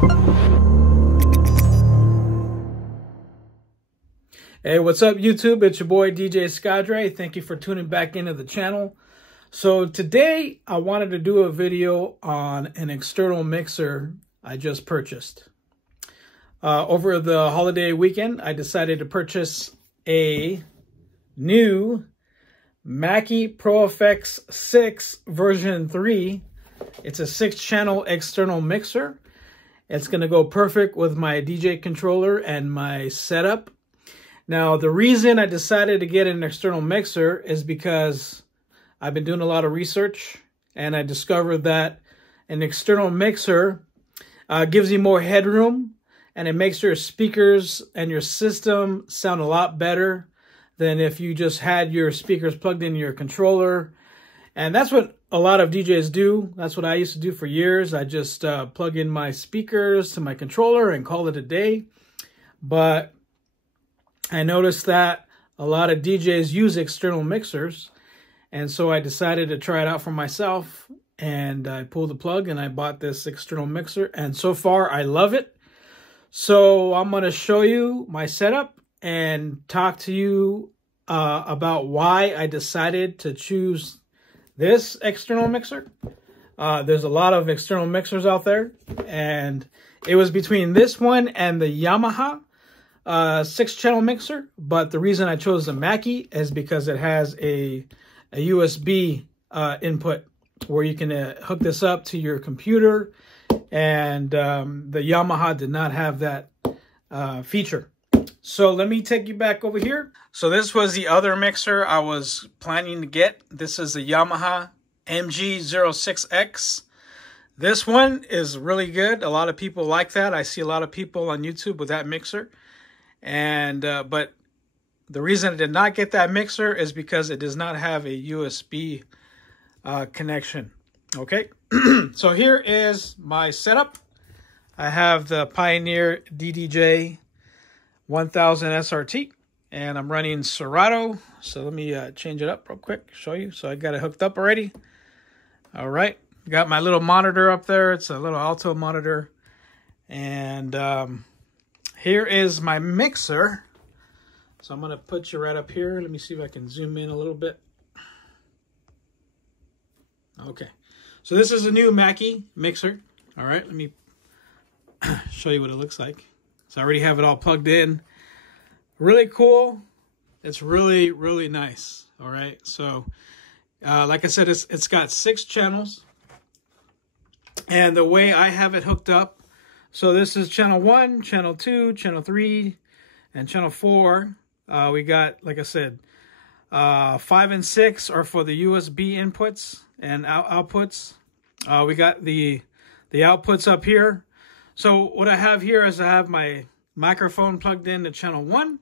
Hey, what's up YouTube? It's your boy DJ Skadre. Thank you for tuning back into the channel. So today I wanted to do a video on an external mixer I just purchased. Over the holiday weekend, I decided to purchase a new Mackie ProFX6 version 3. It's a 6-channel external mixer. It's going to go perfect with my DJ controller and my setup. Now, the reason I decided to get an external mixer is because I've been doing a lot of research and I discovered that an external mixer gives you more headroom and it makes your speakers and your system sound a lot better than if you just had your speakers plugged in your controller. And that's what a lot of DJs do. That's what I used to do for years. I just plug in my speakers to my controller and call it a day. But I noticed that a lot of DJs use external mixers, and so I decided to try it out for myself, and I pulled the plug and I bought this external mixer, and so far I love it. So I'm going to show you my setup and talk to you about why I decided to choose this external mixer. There's a lot of external mixers out there, and it was between this one and the Yamaha 6-channel mixer, but the reason I chose the Mackie is because it has a USB input where you can hook this up to your computer, and the Yamaha did not have that feature. So let me take you back over here. So this was the other mixer I was planning to get. This is the Yamaha MG06X. This one is really good. A lot of people like that. I see a lot of people on YouTube with that mixer. And but the reason I did not get that mixer is because it does not have a USB connection. Okay, so here is my setup. I have the Pioneer DDJ1000SRT, and I'm running Serato. So let me change it up real quick, show you. So I got it hooked up already. All right, got my little monitor up there. It's a little Alto monitor, and here is my mixer. So I'm going to put you right up here. Let me see if I can zoom in a little bit. Okay. So this is a new Mackie mixer. All right. Let me show you what it looks like. So I already have it all plugged in. Really cool. It's really, really nice. All right. So like I said, it's got 6 channels. And the way I have it hooked up, so this is channel 1, channel 2, channel 3, and channel 4. We got, like I said, 5 and 6 are for the USB inputs and outputs. We got the outputs up here. So what I have here is I have my microphone plugged in to channel 1.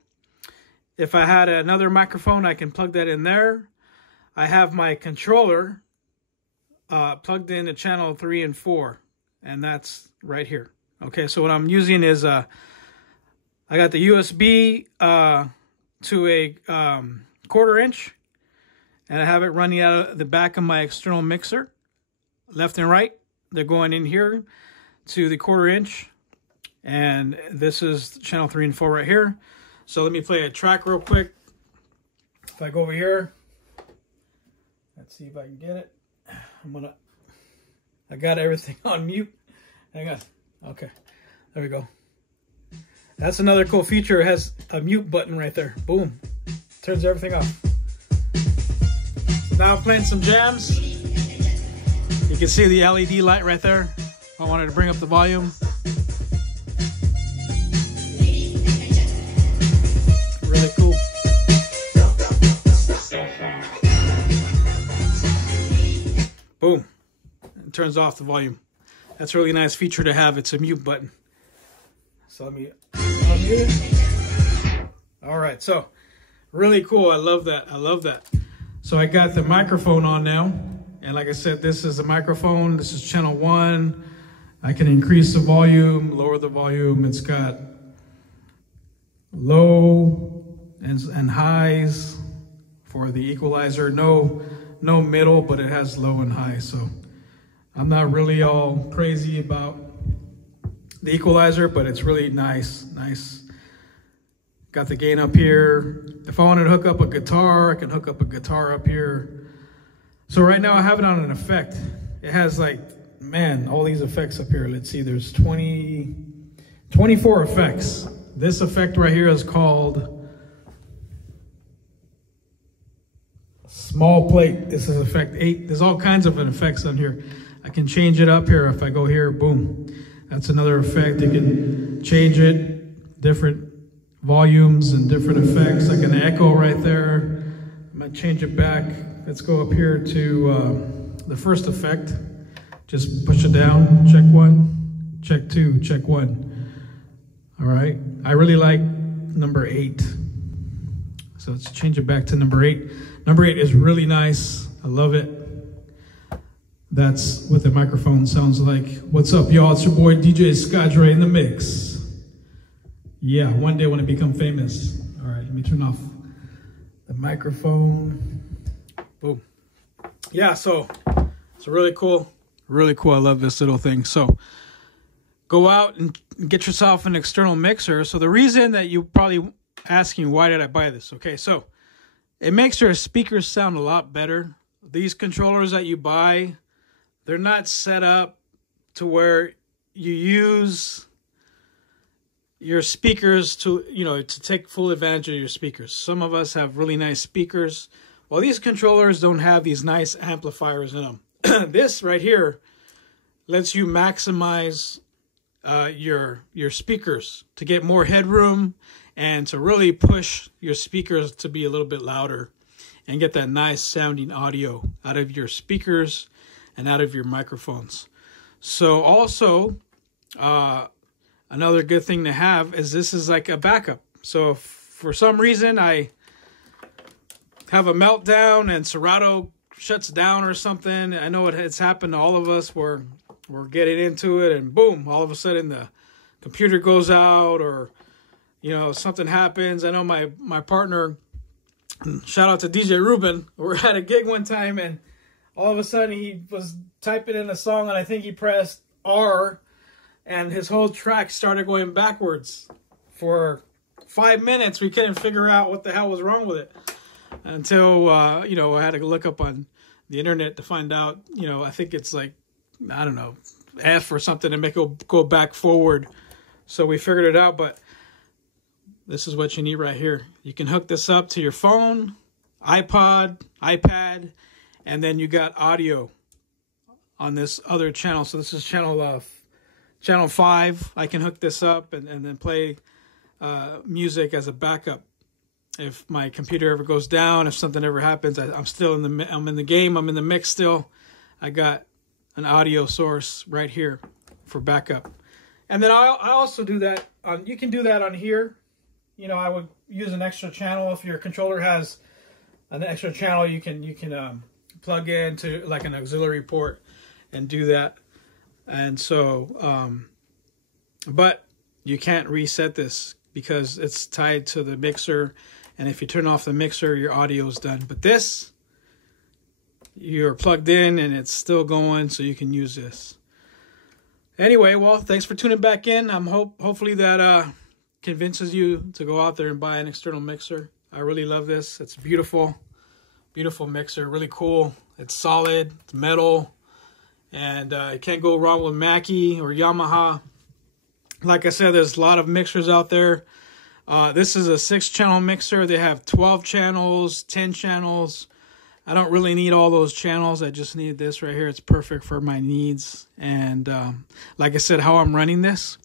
If I had another microphone, I can plug that in there. I have my controller plugged in to channel 3 and 4, and that's right here. Okay, so what I'm using is I got the USB to a 1/4 inch, and I have it running out of the back of my external mixer, left and right. They're going in here to the 1/4 inch, and this is channel 3 and 4 right here. So let me play a track real quick. If I go over here, let's see if I can get it. I got everything on mute. Hang on. Okay, there we go. That's another cool feature. It has a mute button right there. Boom. Turns everything off. Now I'm playing some jams. You can see the LED light right there. I wanted to bring up the volume. Really cool. Boom. It turns off the volume. That's a really nice feature to have. It's a mute button. So let me unmute it. All right, so really cool. I love that. I love that. So I got the microphone on now. And like I said, this is a microphone. This is channel 1. I can increase the volume, lower the volume. It's got low and highs for the equalizer. No middle, but it has low and high. So I'm not really all crazy about the equalizer, but it's really nice. Got the gain up here. If I wanted to hook up a guitar, I can hook up a guitar up here. So right now I have it on an effect. It has like, man, all these effects up here. Let's see, there's 24 effects. This effect right here is called small plate. This is effect 8. There's all kinds of effects on here. I can change it up here. If I go here, boom. That's another effect. You can change it, different volumes and different effects, like an echo right there. I'm gonna change it back. Let's go up here to the first effect. Just push it down, check 1, check 2, check 1. All right, I really like number 8. So let's change it back to number 8. Number 8 is really nice, I love it. That's what the microphone sounds like. What's up, y'all? It's your boy DJ Skadre in the mix. Yeah, one day when I become famous. All right, let me turn off the microphone. Boom. Yeah, so it's really cool. Really cool. I love this little thing. So go out and get yourself an external mixer. So the reason that you probably asking, why did I buy this? Okay, so it makes your speakers sound a lot better. These controllers that you buy, they're not set up to where you use your speakers to, to take full advantage of your speakers. Some of us have really nice speakers. Well, these controllers don't have these nice amplifiers in them. This right here lets you maximize your speakers to get more headroom and to really push your speakers to be a little bit louder and get that nice sounding audio out of your speakers and out of your microphones. So also, another good thing to have is this is like a backup. So if for some reason I have a meltdown and Serato shuts down or something, I know it's happened to all of us where we're getting into it and boom, all of a sudden the computer goes out or, something happens. I know my partner, shout out to DJ Ruben, we were at a gig one time and all of a sudden he was typing in a song and I think he pressed R and his whole track started going backwards. For 5 minutes, we couldn't figure out what the hell was wrong with it. Until, I had to look up on the internet to find out, I think it's like, I don't know, F or something to make it go back forward. So we figured it out, but this is what you need right here. You can hook this up to your phone, iPod, iPad, and then you got audio on this other channel. So this is channel 5. I can hook this up and then play music as a backup. If my computer ever goes down, if something ever happens, I'm still in the game. I'm in the mix still. I got an audio source right here for backup. And then I also do that on. You can do that on here. I would use an extra channel. If your controller has an extra channel, you can plug into like an auxiliary port and do that. And so, but you can't reset this because it's tied to the mixer. And if you turn off the mixer, your audio is done. But this, you're plugged in and it's still going, so you can use this. Anyway, well, thanks for tuning back in. Hopefully that convinces you to go out there and buy an external mixer. I really love this. It's beautiful, beautiful mixer, really cool. It's solid, it's metal, and you can't go wrong with Mackie or Yamaha. Like I said, there's a lot of mixers out there. This is a 6-channel mixer. They have 12 channels, 10 channels. I don't really need all those channels. I just need this right here. It's perfect for my needs. And like I said, how I'm running this.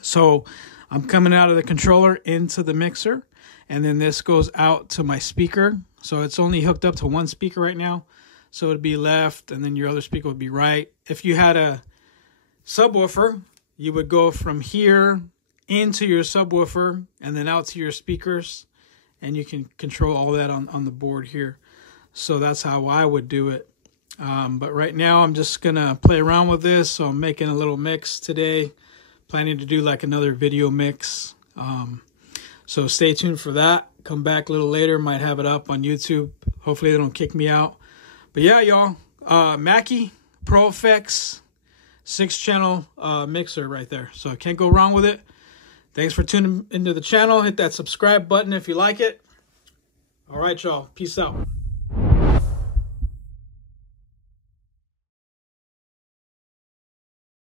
So I'm coming out of the controller into the mixer. And then this goes out to my speaker. So it's only hooked up to one speaker right now. So it'd be left and then your other speaker would be right. If you had a subwoofer, you would go from here into your subwoofer and then out to your speakers. And you can control all that on the board here. So that's how I would do it. But right now I'm just going to play around with this. So I'm making a little mix today. Planning to do like another video mix. So stay tuned for that. Come back a little later. Might have it up on YouTube. Hopefully they don't kick me out. But yeah, y'all. Mackie ProFX6 6-channel mixer right there. So I can't go wrong with it. Thanks for tuning into the channel. Hit that subscribe button if you like it. All right, y'all. Peace out.